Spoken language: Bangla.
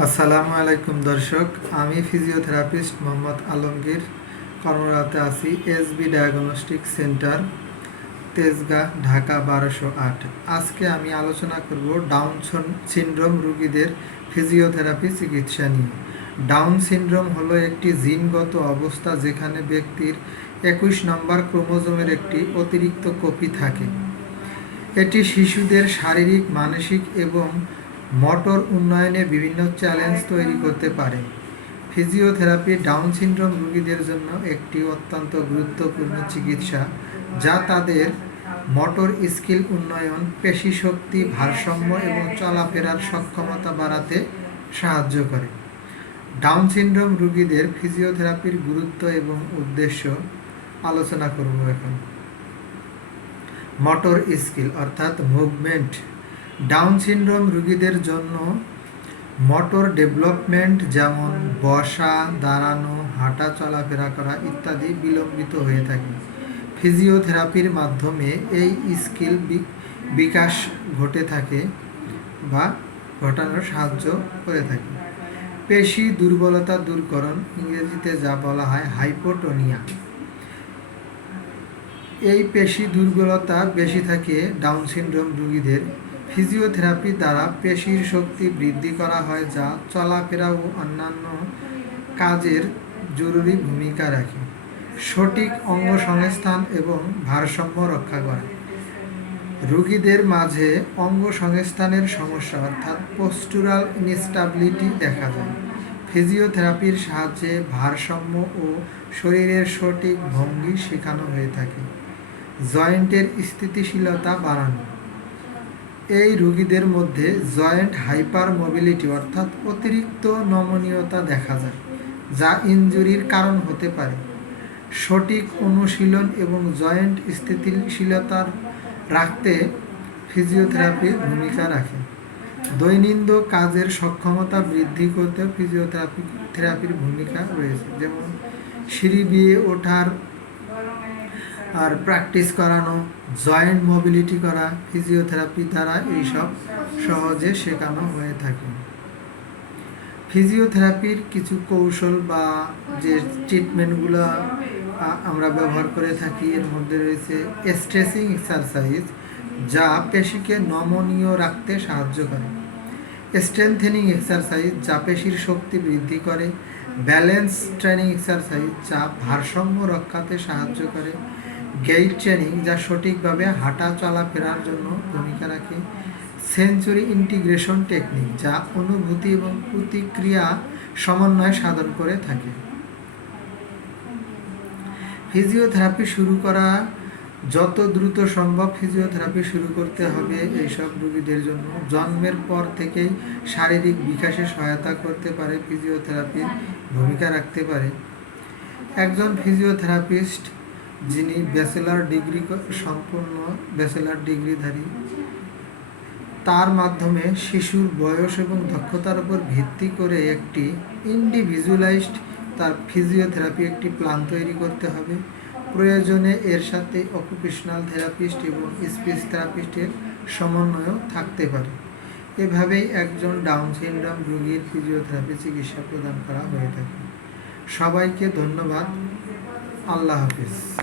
আসসালামু আলাইকুম দর্শক, আমি ফিজিওথেরাপিস্ট মোহাম্মদ আলমগীর। কর্মরত আছি SB diagnostic centre Tejgaon, Dhaka বারোশো আট। আজকে আমি আলোচনা করব ডাউন সিনড্রোম রোগীদের ফিজিওথেরাপি চিকিৎসা নিয়ে। ডাউন সিনড্রোম হলো একটি জিনগত অবস্থা যেখানে ব্যক্তির একুশ নম্বর ক্রোমোজোমের একটি অতিরিক্ত কপি থাকে। এটি শিশুদের শারীরিক, মানসিক এবং মোটর উন্নয়নে বিভিন্ন চ্যালেঞ্জ তৈরি করতে পারে। ফিজিওথেরাপি ডাউন সিনড্রোম রোগীদের জন্য একটি অত্যন্ত গুরুত্বপূর্ণ চিকিৎসা, যা তাদের মোটর স্কিল উন্নয়ন পেশি শক্তি ভারসাম্য এবং চলাফেরার সক্ষমতা বাড়াতে সাহায্য করে। ডাউন সিনড্রোম রোগীদের ফিজিওথেরাপির গুরুত্ব এবং উদ্দেশ্য আলোচনা করব এখন। মোটর স্কিল অর্থাৎ মুভমেন্ট ডাউন সিনড্রোম রোগীদের জন্য মোটর ডেভেলপমেন্ট যেমন বসা, দাঁড়ানো, হাঁটা, চলাফেরা করা ইত্যাদি বিলম্বিত হয়ে থাকে। ফিজিওথেরাপির মাধ্যমে এই স্কিল বিকাশ ঘটে থাকে বা ঘটানোর সাহায্য করে থাকে। পেশি দুর্বলতা দূরকরণ, ইংরেজিতে যা বলা হয় হাইপোটোনিয়া এই পেশি দুর্বলতা বেশি থাকে ডাউন সিনড্রোম রোগীদের ফিজিওথেরাপি দ্বারা পেশির শক্তি বৃদ্ধি করা হয় যা চলাফেরা ও অন্যান্য কাজের জরুরি ভূমিকা রাখে, সঠিক অঙ্গ সংস্থান এবং ভারসাম্য রক্ষা করে। রোগীদের মাঝে অঙ্গ সংস্থানের সমস্যা অর্থাৎ পোস্টুরাল ইনস্টাবিলিটি দেখা যায়। ফিজিওথেরাপির সাহায্যে ভারসাম্য ও শরীরের সঠিক ভঙ্গি শেখানো হয়ে থাকে। জয়েন্টের স্থিতিশীলতা বাড়ানো। এই রোগীদের মধ্যে জয়েন্ট হাইপার মোবিলিটি অর্থাৎ অতিরিক্ত নমনীয়তা দেখা যায়, যা ইনজুরির কারণ হতে পারে। সঠিক অনুশীলন এবং জয়েন্ট স্থিতিশীলতার রাখতে ফিজিওথেরাপির ভূমিকা রাখে। দৈনন্দিন কাজের সক্ষমতা বৃদ্ধি করতে ফিজিওথেরাপি থেরাপির ভূমিকা রয়েছে, যেমন সিঁড়ি বিয়ে ওঠার আর প্র্যাকটিস করানো, জয়েন্ট মোবিলিটি করা, ফিজিওথেরাপি দ্বারা এইসব সহজে শেখানো হয়ে থাকে। ফিজিওথেরাপির কিছু কৌশল বা যে ট্রিটমেন্টগুলো আমরা ব্যবহার করে থাকি, এর মধ্যে রয়েছে স্ট্রেসিং এক্সারসাইজ যা পেশিকে নমনীয় রাখতে সাহায্য করে। স্ট্রেংথেনিং এক্সারসাইজ যা পেশির শক্তি বৃদ্ধি করে। ব্যালেন্স ট্রেনিং এক্সারসাইজ যা ভারসাম্য রক্ষাতে সাহায্য করে। গেইট ট্রেনিং যা সঠিকভাবে হাঁটা চলাফেরার জন্য ভূমিকা রাখে। সেঞ্চুরি ইন্টিগ্রেশন টেকনিক যা অনুভূতি এবং প্রতিক্রিয়া সমন্বয় সাধন করে থাকে। ফিজিওথেরাপি শুরু করা যত দ্রুত সম্ভব ফিজিওথেরাপি শুরু করতে হবে এইসব রোগীদের জন্য। জন্মের পর থেকেই শারীরিক বিকাশে সহায়তা করতে পারে, ফিজিওথেরাপির ভূমিকা রাখতে পারে। একজন ফিজিওথেরাপিস্ট যিনি ব্যাচেলার ডিগ্রি সম্পূর্ণ ব্যাচেলার ডিগ্রিধারী। তার মাধ্যমে শিশুর বয়স এবং দক্ষতার উপর ভিত্তি করে একটি ইন্ডিভিজুয়ালাইজড তার ফিজিওথেরাপি একটি প্ল্যান তৈরি করতে হবে। প্রয়োজনে এর সাথে অকুপেশনাল থেরাপিস্ট এবং স্পিচ থেরাপিস্টের সমন্বয়ও থাকতে পারে। এভাবেই একজন ডাউন সিনড্রোম রোগীর ফিজিওথেরাপি চিকিৎসা প্রদান করা হয়ে থাকে। সবাইকে ধন্যবাদ। আল্লাহ হাফিজ।